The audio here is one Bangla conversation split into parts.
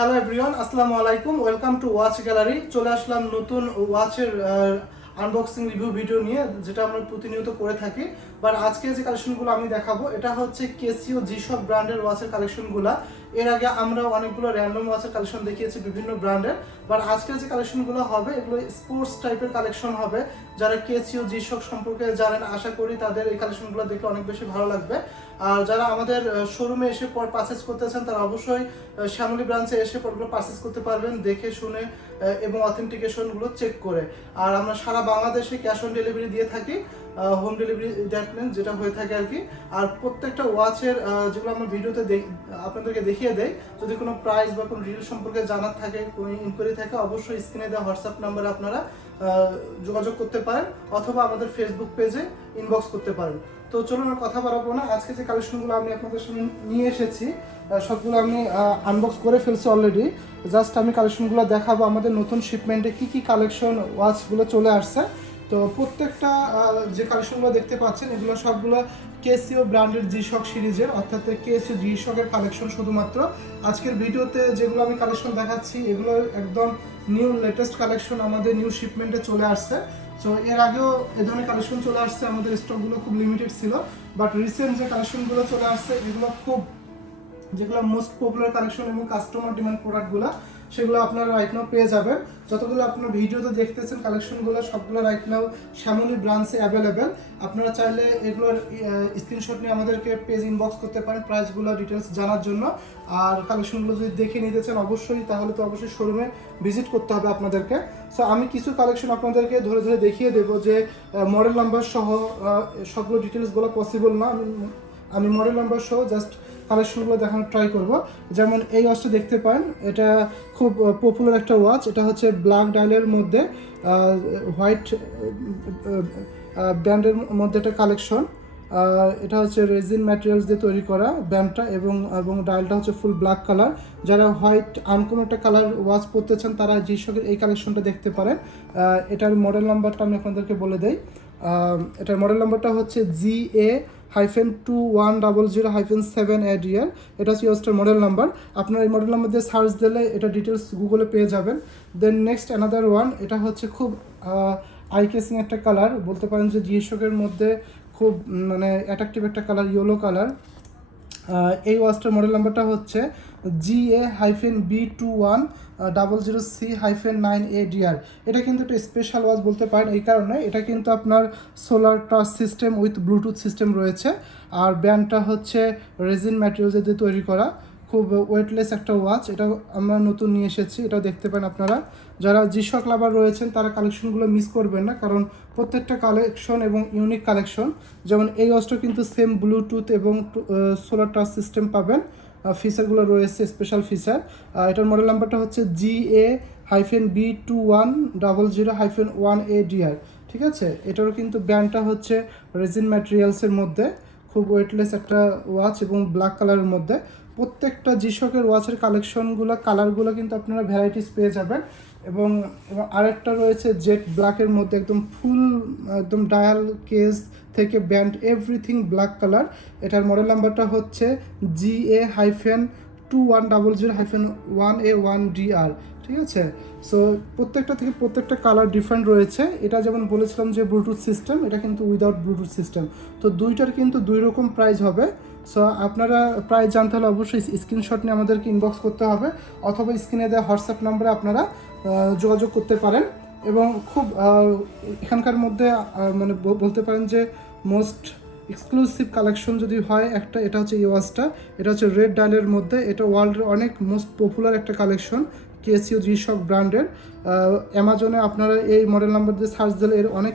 হ্যালো এভরিওয়ান, আসসালামু আলাইকুম। Welcome to watch gallery. চলে আসলাম নতুন ওয়াচের আনবক্সিং রিভিউ ভিডিও নিয়ে, যেটা আমরা প্রতিনিয়ত করে থাকি। বাট আজকে যে কালেকশনগুলো আমি দেখাবো, এটা হচ্ছে কেসিও জিশক ব্র্যান্ডের ওয়াচের কালেকশনগুলো। এর আগে আমরা অনেকগুলো র্যান্ডম ওয়াচের কালেকশন দেখিয়েছি বিভিন্ন ব্র্যান্ডের। বাট আজকে যে কালেকশনগুলো হবে, এগুলো স্পোর্টস টাইপের কালেকশন হবে। যারা কেসিও জিশক সম্পর্কে জানেন, আশা করি তাদের এই কালেকশনগুলো দেখলে অনেক বেশি ভালো লাগবে। আর যারা আমাদের শোরুমে এসে পর পারচেস করতেছেন, তারা অবশ্যই শ্যামলী ব্রাঞ্চে এসে পরগুলো পারচেস করতে পারবেন, দেখে শুনে এবং অথেন্টিকেশনগুলো চেক করে। আর আমরা সারা বাংলাদেশে ক্যাশ অন ডেলিভারি দিয়ে থাকি, হোম ডেলিভারি দ্যাট মিনস যেটা হয়ে থাকে আর কি। আর প্রত্যেকটা ওয়াচের যেগুলো আমরা ভিডিওতে আপনাদেরকে দেখিয়ে দেই, যদি কোনো প্রাইস বা কোনো ডিটেল সম্পর্কে জানার থাকে, কোনো ইনকোয়ারি থাকে, অবশ্যই স্ক্রিনে দেওয়া হোয়াটসঅ্যাপ নাম্বারে আপনারা যোগাযোগ করতে পারেন, অথবা আমাদের ফেসবুক পেজে ইনবক্স করতে পারেন। তো চলুন আর কথা বাড়াবো না। আজকে যে কালেকশনগুলো আমি আপনাদের সামনে নিয়ে এসেছি, সবগুলো আমি আনবক্স করে ফেলছি অলরেডি। জাস্ট আমি কালেকশনগুলো দেখাবো, আমাদের নতুন শিপমেন্টে কী কী কালেকশন ওয়াচগুলো চলে আসছে। তো প্রত্যেকটা যে কালেকশনগুলো দেখতে পাচ্ছেন, এগুলো সবগুলো কেসিও ব্র্যান্ডের জিশক সিরিজের, অর্থাৎ কেসিও জিশকের কালেকশন। শুধুমাত্র আজকের ভিডিওতে যেগুলো আমি কালেকশন দেখাচ্ছি, এগুলো একদম নিউ লেটেস্ট কালেকশন, আমাদের নিউ শিপমেন্টে চলে আসছে। সো এর আগেও এ ধরনের কালেকশন চলে আসছে, আমাদের স্টকগুলো খুব লিমিটেড ছিল। বাট রিসেন্ট যে কালেকশনগুলো চলে আসছে, এগুলো খুব যেগুলো মোস্ট পপুলার কালেকশন এবং কাস্টমার ডিমান্ড প্রোডাক্টগুলো, সেগুলো আপনারা রাইট নাও পেয়ে যাবেন। যতগুলো আপনার ভিডিওতে দেখতেছেন কালেকশনগুলো, সবগুলো রাইট নাও শ্যামলী ব্রাঞ্চে অ্যাভেলেবেল। আপনারা চাইলে এগুলোর স্ক্রিনশট নিয়ে আমাদেরকে পেজ ইনবক্স করতে পারেন প্রাইসগুলো ডিটেলস জানার জন্য। আর কালেকশনগুলো যদি দেখে নিতে চান অবশ্যই, তাহলে তো অবশ্যই শোরুমে ভিজিট করতে হবে আপনাদেরকে। সো আমি কিছু কালেকশন আপনাদেরকে ধরে ধরে দেখিয়ে দেবো, যে মডেল নাম্বার সহ সবগুলো ডিটেলসগুলো পসিবল না। আমি মডেল নাম্বার সহ জাস্ট কালেকশনগুলো দেখানোর ট্রাই করব। যেমন এই ওয়াচটা দেখতে পান, এটা খুব পপুলার একটা ওয়াচ। এটা হচ্ছে ব্ল্যাক ডায়ালের মধ্যে হোয়াইট ব্যান্ডের মধ্যে একটা কালেকশন। এটা হচ্ছে রেজিন ম্যাটেরিয়ালস দিয়ে তৈরি করা ব্যান্ডটা, এবং ডায়ালটা হচ্ছে ফুল ব্ল্যাক কালার। যারা হোয়াইট আনকোন একটা কালার ওয়াচ পরতে চান, তারা জিশকের এই কালেকশনটা দেখতে পারেন। এটার মডেল নাম্বারটা আমি আপনাদেরকে বলে দেই। এটার মডেল নাম্বারটা হচ্ছে GA-2100-7ADR। এটা হচ্ছে ইউএসটার মডেল নাম্বার। আপনার এই মডেল নাম্বার দিয়ে সার্চ দিলে এটা ডিটেলস গুগলে পেয়ে যাবেন। দেন নেক্সট অ্যানাদার ওয়ান, এটা হচ্ছে খুব আই কেসিং একটা কালার, বলতে পারেন যে জিএসকের মধ্যে খুব মানে অ্যাট্রাকটিভ একটা কালার, ইয়েলো কালার। এই ওয়াচটার মডেল নাম্বারটা হচ্ছে GA-B2100C-9ADR। এটা কিন্তু একটা স্পেশাল ওয়াচ বলতে পারেন, এই কারণে এটা কিন্তু আপনার solar touch system with Bluetooth system রয়েছে। আর ব্যান্ডটা হচ্ছে রেজিন ম্যাটেরিয়ালস দিয়ে তৈরি করা, খুব ওয়েটলেস একটা ওয়াচ। এটা আমরা নতুন নিয়ে এসেছি, এটা দেখতে পান আপনারা। যারা জিশক লাভার রয়েছেন, তারা কালেকশনগুলো মিস করবেন না, কারণ প্রত্যেকটা কালেকশন এবং ইউনিক কালেকশন। যেমন এই ওয়াচটা কিন্তু সেম ব্লুটুথ এবং সোলার টাচ সিস্টেম পাবেন, ফিচারগুলো রয়েছে স্পেশাল ফিচার। এটার মডেল নাম্বারটা হচ্ছে GA-B2100-1ADR। ঠিক আছে, এটারও কিন্তু ব্যান্ডটা হচ্ছে রেজিন ম্যাটেরিয়ালসের মধ্যে, খুব ওয়েটলেস একটা ওয়াচ এবং ব্ল্যাক কালারের মধ্যে। প্রত্যেকটা জিশকের ওয়াচের কালারগুলো কিন্তু আপনারা ভ্যারাইটিস পেয়ে যাবেন। এবং আরেকটা রয়েছে জেট ব্ল্যাকের মধ্যে, একদম ফুল একদম ডায়াল কেস থেকে ব্যান্ড এভরিথিং ব্ল্যাক কালার। এটার মডেল নাম্বারটা হচ্ছে GA-2100-1A1DR। ঠিক আছে, সো প্রত্যেকটা কালার ডিফারেন্ট রয়েছে। এটা যেমন বলেছিলাম যে ব্লুটুথ সিস্টেম, এটা কিন্তু উইদাউট ব্লুটুথ সিস্টেম। তো দুইটার কিন্তু দুই রকম প্রাইস হবে। সো আপনারা প্রাইস জানতে হলে অবশ্যই স্ক্রিনশট নিয়ে আমাদেরকে ইনবক্স করতে হবে, অথবা স্ক্রিনে দেওয়া হোয়াটসঅ্যাপ নাম্বারে আপনারা যোগাযোগ করতে পারেন। এবং খুব এখানকার মধ্যে মানে বলতে পারেন যে মোস্ট এক্সক্লুসিভ কালেকশন যদি হয় একটা, এটা হচ্ছে এই ওয়াচটা। এটা হচ্ছে রেড ডায়ালের মধ্যে, এটা ওয়ার্ল্ডের অনেক মোস্ট পপুলার একটা কালেকশন, কেসিও জিশক ব্র্যান্ডের। অ্যামাজনে আপনারা এই মডেল নাম্বার দিয়ে সার্চ দিলে এর অনেক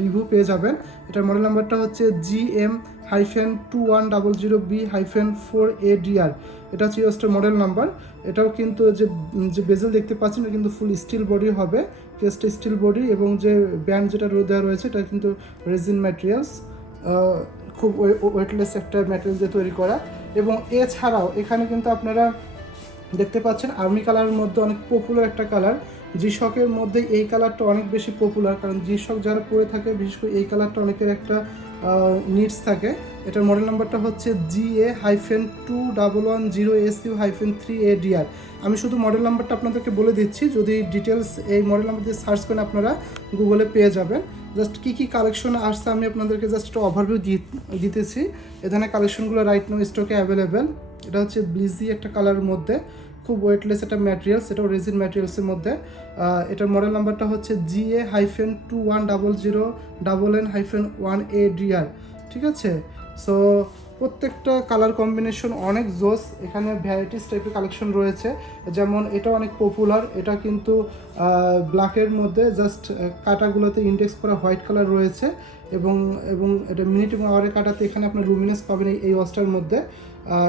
রিভিউ পেয়ে যাবেন। এটার মডেল নাম্বারটা হচ্ছে GM-2100B-4ADR। এটা হচ্ছে ইউএসটার মডেল নাম্বার। এটাও কিন্তু যে বেজেল দেখতে পাচ্ছেন, এটা কিন্তু ফুল স্টিল বডি হবে, কেসটা স্টিল বডি, এবং যে ব্যান্ড যেটা দেওয়া রয়েছে, এটা কিন্তু রেজিন ম্যাটেরিয়ালস, খুব ওয়েটলেস একটা ম্যাটেরিয়াল দিয়ে তৈরি করা। এবং এছাড়াও এখানে কিন্তু আপনারা দেখতে পাচ্ছেন আর্মি কালারের মধ্যে অনেক পপুলার একটা কালার। জিশকের মধ্যে এই কালারটা অনেক বেশি পপুলার, কারণ জিশক যারা পরে থাকে, বিশেষ করে এই কালারটা অনেকের একটা নিডস থাকে। এটার মডেল নাম্বারটা হচ্ছে GA-2110SU-3ADR। আমি শুধু মডেল নাম্বারটা আপনাদেরকে বলে দিচ্ছি, যদি ডিটেলস এই মডেল নাম্বার দিয়ে সার্চ করেন আপনারা গুগলে পেয়ে যাবেন। জাস্ট কী কালেকশন আসছে আমি আপনাদেরকে জাস্ট একটা ওভারভিউ দিতেছি। এ ধরনের কালেকশনগুলো রাইট নাও স্টকে অ্যাভেলেবেল। এটা হচ্ছে ব্লিজি একটা কালারের মধ্যে, খুব ওয়েটলেস একটা ম্যাটেরিয়ালস, এটাও রেজিন ম্যাটেরিয়ালসের মধ্যে। এটার মডেল নাম্বারটা হচ্ছে GA-2100NN-1ADR। ঠিক আছে, সো প্রত্যেকটা কালার কম্বিনেশন অনেক জোস। এখানে ভ্যারাইটিস টাইপের কালেকশন রয়েছে, যেমন এটা অনেক পপুলার। এটা কিন্তু ব্ল্যাকের মধ্যে জাস্ট কাটাগুলোতে ইন্ডেক্স করা হোয়াইট কালার রয়েছে, এবং এবং এটা মিনিট এবং আওয়ারের কাটাতে এখানে আপনার লুমিনাস পাবেন এই ওয়াচটার মধ্যে।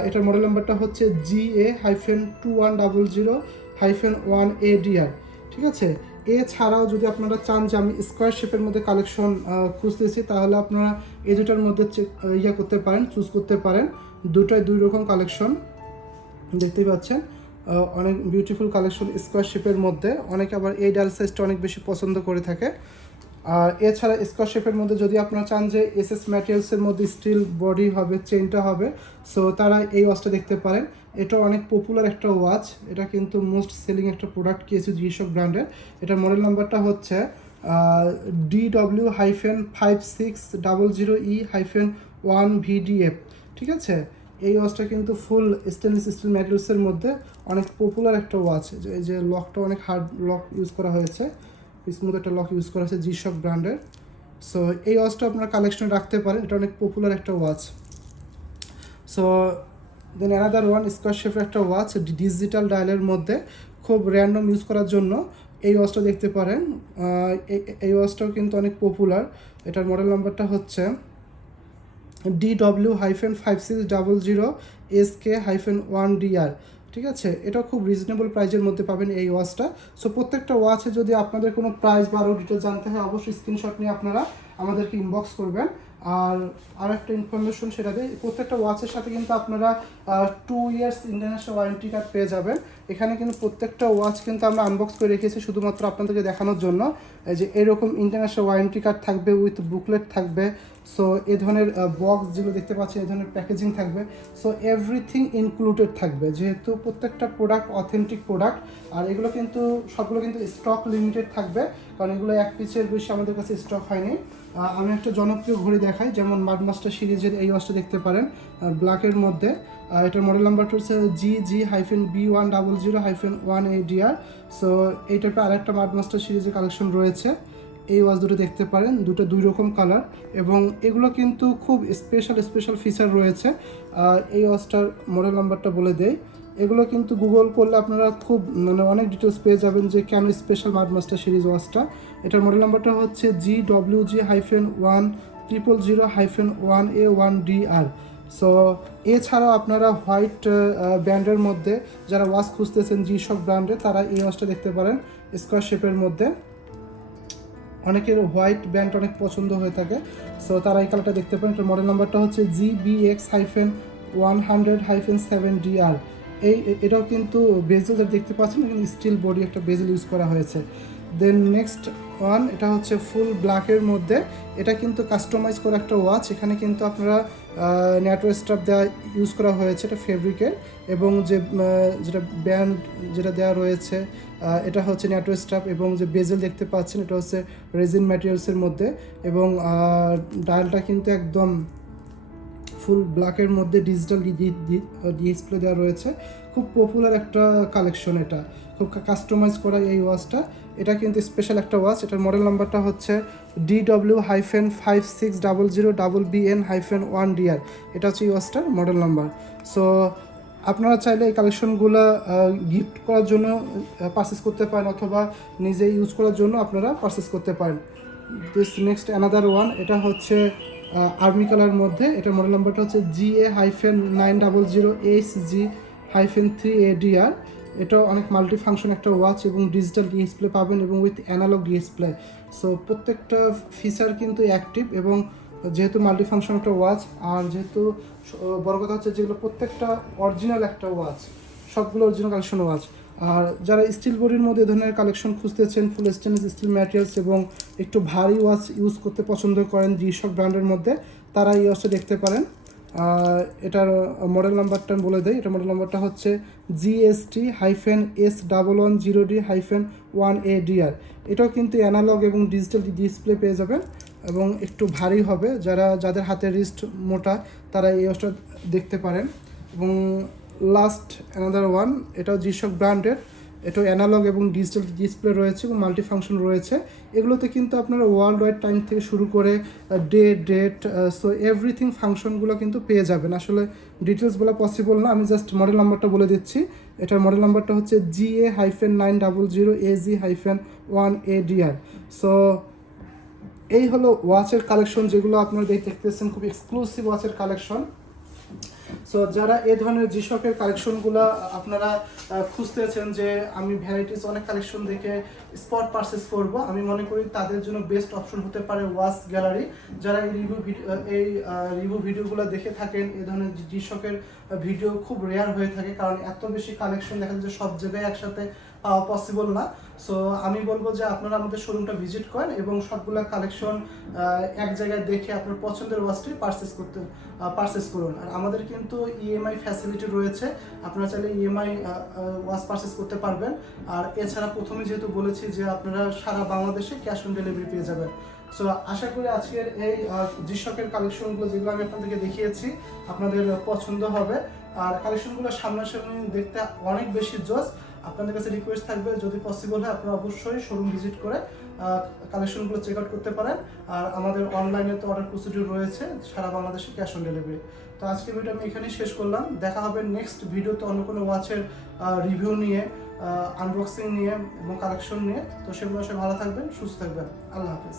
এটার মডেল নাম্বারটা হচ্ছে GA-2100-1ADR। ঠিক আছে, এছাড়াও যদি আপনারা চান যে আমি স্কোয়ার শেপের মধ্যে কালেকশন খুঁজতেছি, তাহলে আপনারা এই দুটার মধ্যে করতে পারেন, চুজ করতে পারেন। দুটাই দুই রকম কালেকশন দেখতেই পাচ্ছেন, অনেক বিউটিফুল কালেকশন স্কোয়ার শেপের মধ্যে। অনেকে আবার এই ডাল সাইজটা অনেক বেশি পছন্দ করে থাকে। আর এছাড়া স্কোয়ার শেপের মধ্যে যদি আপনারা চান যে এসএস ম্যাটেরিয়ালসের মধ্যে স্টিল বডি হবে, চেইনটা হবে, সো তারা এই ওয়াচটা দেখতে পারেন। এটা অনেক পপুলার একটা ওয়াচ, এটা কিন্তু মোস্ট সেলিং একটা প্রোডাক্ট Casio G-Shock ব্র্যান্ডের। এটার মডেল নাম্বারটা হচ্ছে DW-5600E-1VDF। ঠিক আছে, এই ওয়াচটা কিন্তু ফুল স্টেনলেস স্টিল ম্যাটেরিয়ালসের মধ্যে অনেক পপুলার একটা ওয়াচ। এই যে লকটা অনেক হার্ড লক ইউজ করা হয়েছে, স্মুথ একটা লক ইউজ করা হয়েছে G-Shock ব্র্যান্ডের। সো এই ওয়াচটা আপনারা কালেকশনে রাখতে পারেন, এটা অনেক পপুলার একটা watch. So then another one square শেপের একটা ওয়াচ ডিজিটাল ডায়ালের মধ্যে, খুব র্যান্ডম ইউজ করার জন্য এই ওয়াচটা দেখতে পারেন। এই ওয়াচটাও কিন্তু অনেক পপুলার। এটার মডেল নাম্বারটা হচ্ছে DW-5600SK-1DR। ঠিক আছে, এটা খুব রিজনেবল প্রাইজের মধ্যে পাবেন এই ওয়াচটা। সো প্রত্যেকটা ওয়াচে যদি আপনাদের কোনো প্রাইস বা আরও ডিটেলস জানতে হয়, অবশ্যই স্ক্রিনশট নিয়ে আপনারা আমাদেরকে ইনবক্স করবেন। আর একটা ইনফরমেশন সেটা দিয়ে, প্রত্যেকটা ওয়াচের সাথে কিন্তু আপনারা 2 ইয়ার্স ইন্টারন্যাশনাল ওয়ারেন্টি কার্ড পেয়ে যাবেন। এখানে কিন্তু প্রত্যেকটা ওয়াচ কিন্তু আমরা আনবক্স করে রেখেছি শুধুমাত্র আপনাদেরকে দেখানোর জন্য, যে এরকম ইন্টারন্যাশনাল ওয়ারেন্টি কার্ড থাকবে, উইথ বুকলেট থাকবে। সো এ ধরনের বক্স যেগুলো দেখতে পাচ্ছেন, এ ধরনের প্যাকেজিং থাকবে। সো এভরিথিং ইনক্লুডেড থাকবে, যেহেতু প্রত্যেকটা প্রোডাক্ট অথেন্টিক প্রোডাক্ট। আর এগুলো কিন্তু সবগুলো কিন্তু স্টক লিমিটেড থাকবে, কারণ এগুলো এক পিসের বেশি আমাদের কাছে স্টক হয়নি। আমি একটা জনপ্রিয় ঘড়ি দেখাই, যেমন মাস্টার সিরিজের এই ওয়াচটা দেখতে পারেন ব্ল্যাকের মধ্যে। এটার মডেল নাম্বারটা হচ্ছে GG-B100-1ADR। সো এইটাতে আরেকটা মাস্টার সিরিজের কালেকশন রয়েছে। এই ওয়াচ দুটো দেখতে পারেন, দুটো দুই রকম কালার, এবং এগুলো কিন্তু খুব স্পেশাল ফিচার রয়েছে। এই ওয়াচটার মডেল নাম্বারটা বলে দেই। এগুলো কিন্তু গুগল করলে আপনারা খুব অনেক ডিটেলস পেয়ে যাবেন যে কেন স্পেশাল মাস্টার সিরিজ ওয়াচটা। এটার মডেল নাম্বারটা হচ্ছে GWG-100-1A1DR। সো এছাড়াও আপনারা হোয়াইট ব্র্যান্ডের মধ্যে যারা ওয়াচ খুঁজতেছেন G-Shock ব্র্যান্ডে, তারা এই ওয়াচটা দেখতে পারেন স্কোয়ার শেপের মধ্যে। অনেকের হোয়াইট ব্যান্ড অনেক পছন্দ হয়ে থাকে, সো তারা এই কালারটা দেখতে পারেন। এটার মডেল নাম্বারটা হচ্ছে GBX-100-7DR। এটাও কিন্তু বেজেল দেখতে পাচ্ছেন, এখানে স্টিল বডি একটা বেজেল ইউজ করা হয়েছে। দেন নেক্সট ওয়ান, এটা হচ্ছে ফুল ব্ল্যাকের মধ্যে। এটা কিন্তু কাস্টমাইজ করা একটা ওয়াচ, এখানে কিন্তু আপনারা ন্যাটো স্ট্রাপ দেওয়া ইউজ করা হয়েছে, এটা ফেব্রিকের, এবং যেটা ব্যান্ড যেটা দেওয়া রয়েছে এটা হচ্ছে ন্যাটো স্ট্রাপ, এবং যে বেজেল দেখতে পাচ্ছেন এটা হচ্ছে রেজিন ম্যাটেরিয়ালসের মধ্যে, এবং ডায়ালটা কিন্তু একদম ফুল ব্ল্যাকের মধ্যে ডিজিটাল ডিসপ্লে দেওয়া রয়েছে। খুব পপুলার একটা কালেকশন, এটা খুব কাস্টমাইজ করা এই ওয়াচটা। এটা কিন্তু স্পেশাল একটা ওয়াচ। এটার মডেল নাম্বারটা হচ্ছে DW-5600-BBN-1DR। এটা হচ্ছে এই ওয়াচটার মডেল নাম্বার। সো আপনারা চাইলে এই কালেকশনগুলো গিফট করার জন্য পারচেস করতে পারেন, অথবা নিজে ইউজ করার জন্য আপনারা পারচেস করতে পারেন। দিস নেক্সট অ্যানাদার ওয়ান, এটা হচ্ছে আর্মি কালার মধ্যে। এটার মডেল নাম্বারটা হচ্ছে GA-900HG-3ADR। এটা অনেক মাল্টি ফাংশন একটা ওয়াচ, এবং ডিজিটাল ডিসপ্লে পাবেন, এবং উইথ অ্যানালগ ডিসপ্লে। সো প্রত্যেকটা ফিচার কিন্তু অ্যাক্টিভ, এবং যেহেতু মাল্টি ফাংশন একটা ওয়াচ, আর যেহেতু বড় কথা হচ্ছে যেগুলো প্রত্যেকটা অরিজিনাল একটা ওয়াচ, সবগুলো অরিজিনাল কালেকশন ওয়াচ। আর যারা স্টিল বডির মধ্যে ধরনের কালেকশন খুঁজতেছেন, ফুল স্টেনলেস স্টিল ম্যাটেরিয়ালস এবং একটু ভারী ওয়াচ ইউজ করতে পছন্দ করেন G-Shock ব্র্যান্ডের মধ্যে, তারা এই ওয়াচটা দেখতে পারেন। এটার মডেল নাম্বারটা আমি বলে দিই। এটার মডেল নাম্বারটা হচ্ছে GST-S110D-1ADR। এটাও কিন্তু অ্যানালগ এবং ডিজিটাল ডিসপ্লে পেয়ে যাবেন এবং একটু ভারী হবে। যাদের হাতের রিস্ট মোটা তারা এই ওয়াচটা দেখতে পারেন। এবং লাস্ট অ্যানাদার ওয়ান, এটাও জিশক ব্র্যান্ডের, এটাও অ্যানালগ এবং ডিজিটাল ডিসপ্লে রয়েছে এবং মাল্টি ফাংশন রয়েছে। এগুলোতে কিন্তু আপনারা ওয়ার্ল্ড ওয়াইড টাইম থেকে শুরু করে ডেট সো এভরিথিং ফাংশনগুলো কিন্তু পেয়ে যাবেন। আসলে ডিটেলস বলা পসিবল না, আমি জাস্ট মডেল নাম্বারটা বলে দিচ্ছি। এটার মডেল নাম্বারটা হচ্ছে GA-900AZ-1ADR। সো এই হলো ওয়াচের কালেকশন, যেগুলো আপনারা দেখতেছেন খুব এক্সক্লুসিভ ওয়াচের কালেকশন। সো যারা এই ধরনের জিশকের কালেকশনগুলো আপনারা খুঁজতেছেন যে আমি ভ্যারাইটিস অনেক কালেকশন দেখে স্পট পারচেস করব, আমি মনে করি তাদের জন্য বেস্ট অপশন হতে পারে ওয়াচ গ্যালারি। যারা এই রিভিউ ভিডিওগুলো দেখে থাকেন, এই ধরনের জিশকের ভিডিও খুব রেয়ার হয়ে থাকে, কারণ এত বেশি কালেকশন দেখা যায় যে সব জায়গায় একসাথে পাওয়া পসিবল না। সো আমি বলবো যে আপনারা আমাদের শোরুমটা ভিজিট করেন এবং সবগুলো কালেকশন এক জায়গায় দেখে আপনার পছন্দের ওয়াচটি পারচেস করুন। আর আমাদের কিন্তু ইএমআই ফ্যাসিলিটি রয়েছে, আপনারা চাইলে ইএমআই ওয়াচ পারচেস করতে পারবেন। আর এছাড়া প্রথমে যেহেতু বলেছি যে আপনারা সারা বাংলাদেশে ক্যাশ অন ডেলিভারি পেয়ে যাবেন। সো আশা করি আজকের এই জিশকের কালেকশনগুলো যেগুলো আমি আপনাদেরকে দেখিয়েছি আপনাদের পছন্দ হবে। আর কালেকশনগুলো সামনাসামনি দেখতে অনেক বেশি জোস। আপনাদের কাছে রিকোয়েস্ট থাকবে যদি পসিবল হয় আপনারা অবশ্যই শোরুম ভিজিট করে কালেকশনগুলো চেক আউট করতে পারেন। আর আমাদের অনলাইনে তো অর্ডার প্রসিডিউর রয়েছে সারা বাংলাদেশে ক্যাশ অন ডেলিভারি। তো আজকের ভিডিও আমি এখানেই শেষ করলাম। দেখা হবে নেক্সট ভিডিওতে অন্য কোনো ওয়াচের রিভিউ নিয়ে, আনবক্সিং নিয়ে এবং কালেকশন নিয়ে। তো সেগুলো সবাই ভালো থাকবেন, সুস্থ থাকবেন। আল্লাহ হাফেজ।